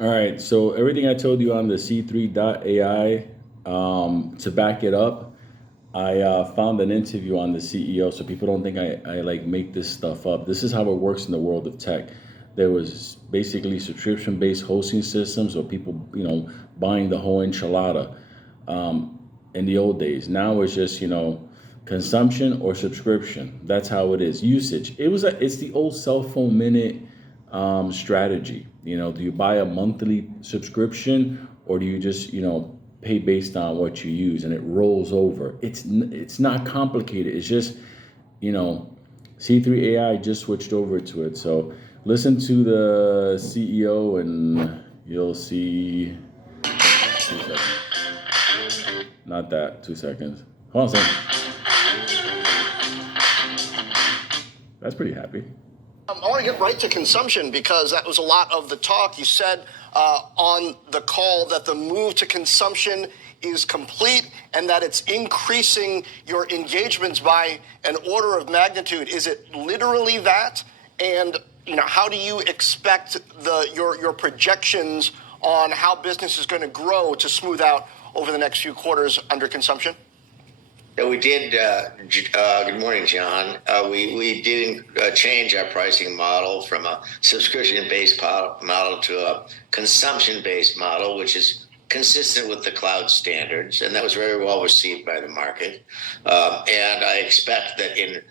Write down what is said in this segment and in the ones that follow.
All right, so everything I told you on the C3.ai, to back it up, I found an interview on the CEO, so people don't think I like make this stuff up. This is how it works in the world of tech. There was basically subscription-based hosting systems, or people, buying the whole enchilada in the old days. Now it's just, consumption or subscription. That's how it is. Usage. It's the old cell phone minute strategy. Do you buy a monthly subscription, or do you just pay based on what you use, and it rolls over? It's not complicated. It's just C3 AI just switched over to it. So listen to the CEO, and you'll see. 2 seconds. Not that. 2 seconds. Hold on a second. That's pretty happy. I want to get right to consumption because that was a lot of the talk. You said on the call that the move to consumption is complete and that it's increasing your engagements by an order of magnitude. Is it literally that? And how do you expect your projections on how business is going to grow to smooth out over the next few quarters under consumption? Yeah, we did. Good morning, John. We did change our pricing model from a subscription-based model to a consumption-based model, which is consistent with the cloud standards, and that was very well received by the market. And I expect that in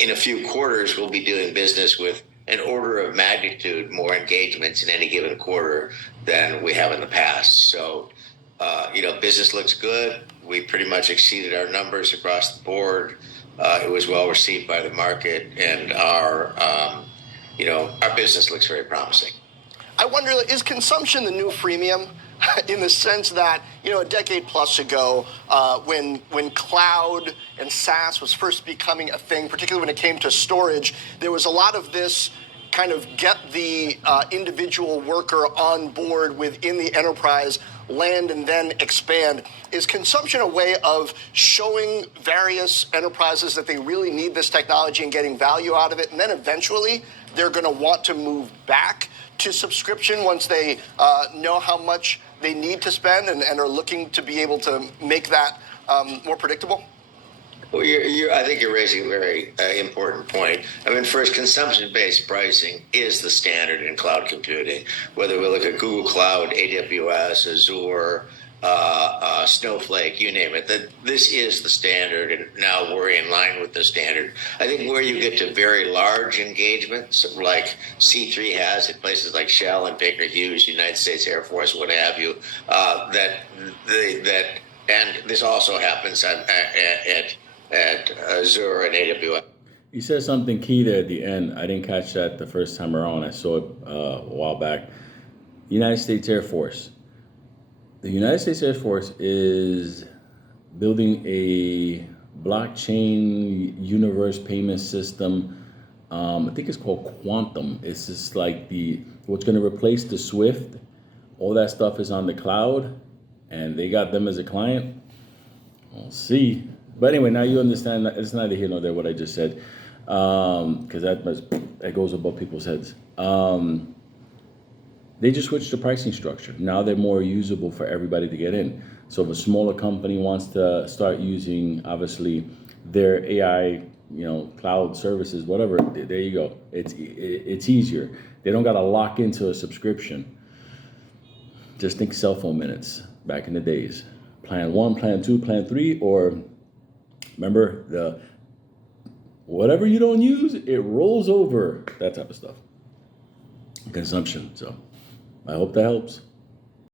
a few quarters we'll be doing business with an order of magnitude more engagements in any given quarter than we have in the past. So, business looks good. We pretty much exceeded our numbers across the board. It was well received by the market, and our business looks very promising. I wonder, is consumption the new freemium? In the sense that, a decade plus ago, when cloud and SaaS was first becoming a thing, particularly when it came to storage, there was a lot of this kind of get the individual worker on board within the enterprise, land and then expand. Is consumption a way of showing various enterprises that they really need this technology and getting value out of it, and then eventually they're going to want to move back to subscription once they know how much they need to spend and are looking to be able to make that more predictable? Well, I think you're raising a very important point. I mean, first, consumption-based pricing is the standard in cloud computing. Whether we look at Google Cloud, AWS, Azure, Snowflake, you name it, that this is the standard, and now we're in line with the standard. I think where you get to very large engagements, like C3 has at places like Shell and Baker Hughes, United States Air Force, what have you, and this also happens at Azure and AWS. You said something key there at the end. I didn't catch that the first time around. I saw it a while back. United States Air Force. The United States Air Force is building a blockchain universe payment system. I think it's called Quantum. It's just like what's going to replace the Swift. All that stuff is on the cloud, and they got them as a client. We'll see. But anyway, now you understand that it's neither here nor there what I just said, because that goes above people's heads. They just switched the pricing structure. Now they're more usable for everybody to get in. So if a smaller company wants to start using, obviously, their AI, cloud services, whatever, there you go. It's easier. They don't got to lock into a subscription. Just think cell phone minutes back in the days. Plan 1, plan 2, plan 3, or remember whatever you don't use, it rolls over. That type of stuff. Consumption. So I hope that helps.